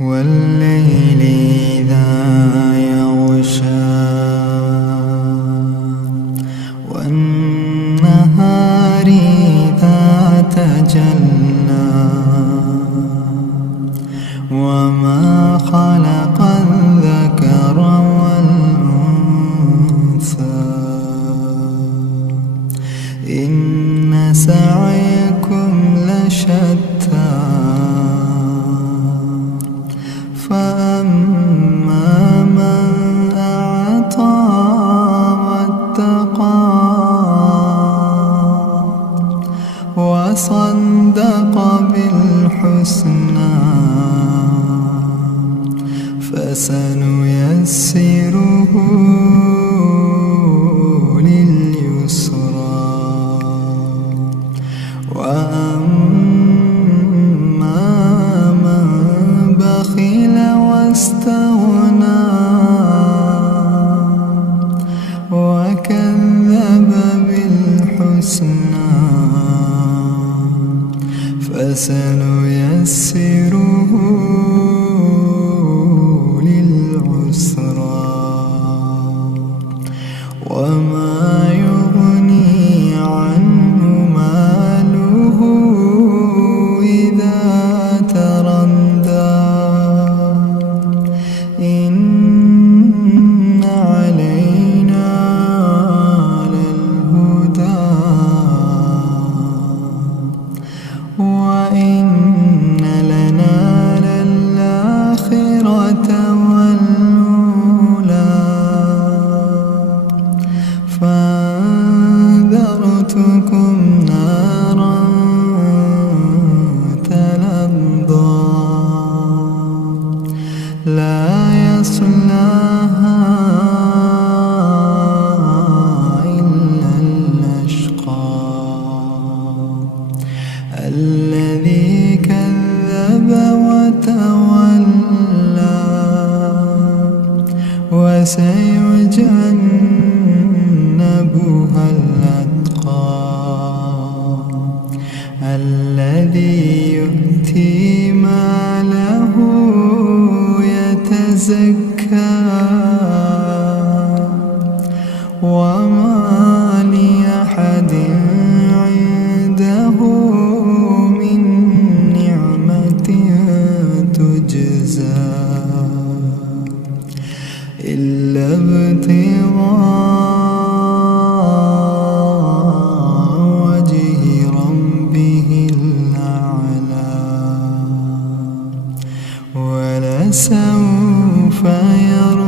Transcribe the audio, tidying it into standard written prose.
والليل إذا يغشى والنهار إذا تجلى وما خلق الذكر والأنثى إن سعيكم لشتى فأما من أعطى واتقى وصدق بالحسنى فسنيسره لليسرى وأما من بخل واستغنى وكذب بالحسنى فسنيسره للعسرى وما يغني عنه ماله إذا تردى إن علينا للهدى وإن لنا للآخرة والأولى فأنذرتكم نارا تلظى لا يصلاها إلا الأشقى الذي كذب وتولى وسيجنبها الأتقى الذي يؤتي ماله يتزكى وما لأحد عنده من نعمة تجزى إلا ابتغاء وجه ربه الأعلى ولسوف يرضى